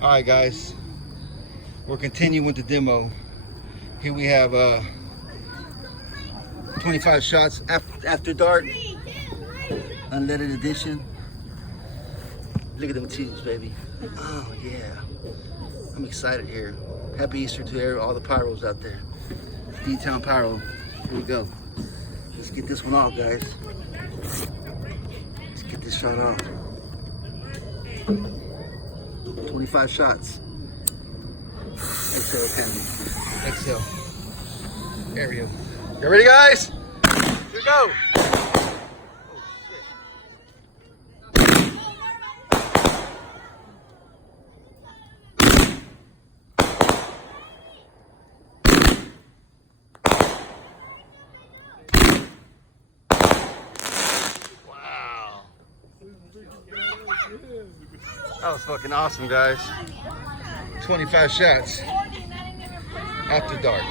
All right, guys, we're continuing with the demo. Here we have 25 shots after dark, unleaded edition. Look at them tubes, baby. Oh yeah, I'm excited here. Happy Easter to all the pyros out there. D-Town Pyro. Here we go. Let's get this one off, guys. Let's get this shot off. 25 shots. Exhale, Candy. Exhale. There we go. You ready, guys? Here we go. Wow. That was fucking awesome, guys. 25 shots after dark.